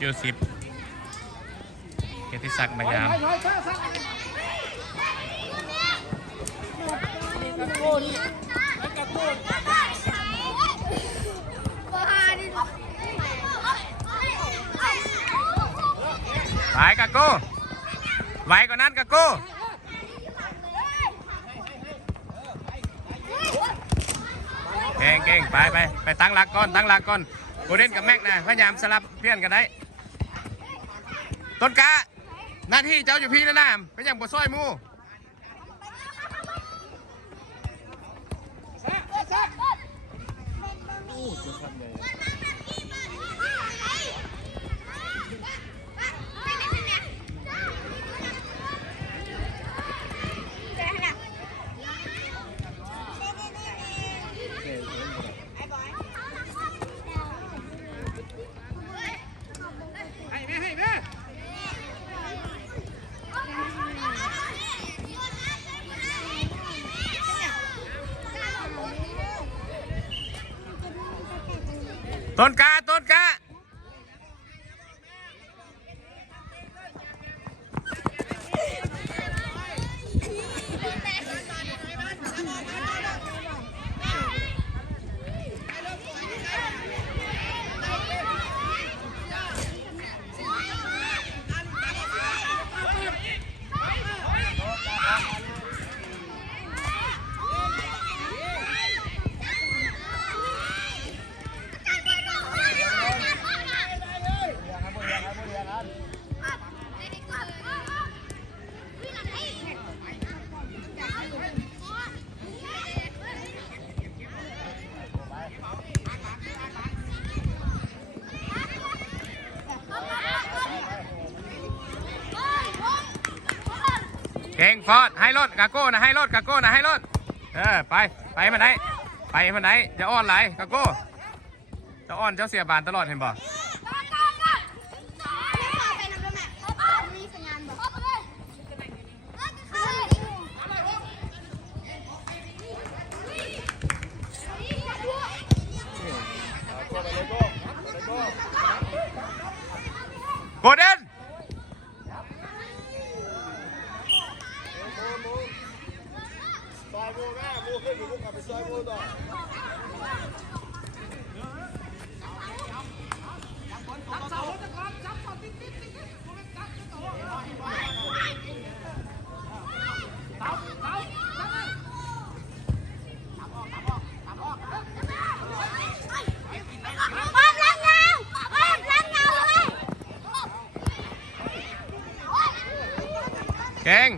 อยู่10เกียรติศักดิ์มายามไปกาโก้ไวกว่านั้นกาโก้เก่งไปตั้งหลักก่อนโกเด้นกับแม็กนะพยายามสลับเพื่อนกันได้ต้นกะหน้าที่เจ้าอยู่พี่แล้วนะพยายามกดสร้อยมูต้นกาเก่งฟอดให้รถกาโก้นะให้รถไปมันไหนจะอ้อนไหลกาโก้จะอ้อนเจ้าเสียบานตลอดเห็นบ่โกเด้นเก่ง